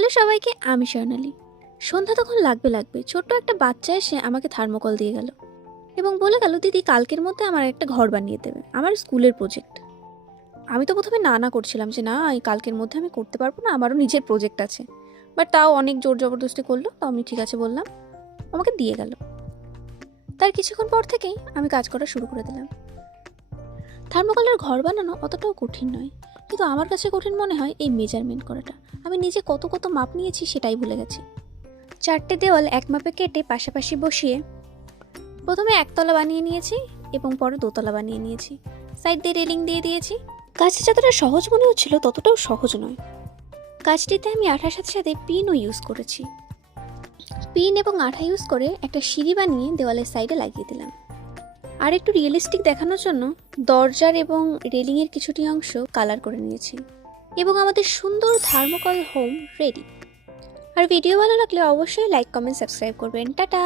Hello সবাইকে, আমি স্বর্ণালী। সন্ধ্যা তখন লাগবে ছোট্ট একটা বাচ্চা এসে আমাকে থার্মোকল দিয়ে গেল এবং বলে গেল, দিদি কালকের মধ্যে আমার একটা ঘর বানিয়ে দেবে, আমার স্কুলের প্রজেক্ট। আমি তো প্রথমে না করছিলাম যে না, এই কালকের মধ্যে আমি করতে পারবো না, আমারও নিজের প্রজেক্ট আছে। বাট তাও অনেক জোর জবরদস্তি করলো, তো আমি ঠিক আছে বললাম, আমাকে দিয়ে গেল। তার কিছুক্ষণ পর থেকেই আমি কাজ করা শুরু করে দিলাম। থার্মোকলের ঘর বানানো অতটাও কঠিন নয়, কিন্তু আমার কাছে কঠিন মনে হয় এই মেজারমেন্ট করাটা। আমি নিজে কত কত মাপ নিয়েছি সেটাই ভুলে গেছি। 4টে দেওয়াল এক মাপে কেটে পাশাপাশি বসিয়ে প্রথমে একতলা বানিয়ে নিয়েছি এবং পরে দোতলা বানিয়ে নিয়েছি। সাইড দিয়ে রেলিং দিয়ে দিয়েছি। কাজটি যতটা সহজ মনে হচ্ছিল ততটাও সহজ নয়। কাজটিতে আমি আঠার সাথে সাথে পিনও ইউজ করেছি। পিন এবং আঠা ইউজ করে একটা সিঁড়ি বানিয়ে দেওয়ালের সাইডে লাগিয়ে দিলাম। আর একটু রিয়েলিস্টিক দেখানোর জন্য দরজার এবং রেলিংয়ের কিছুটি অংশ কালার করে নিয়েছি এবং আমাদের সুন্দর থার্মোকল হোম রেডি। আর ভিডিও ভালো লাগলে অবশ্যই লাইক, কমেন্ট, সাবস্ক্রাইব করবেন। টাটা।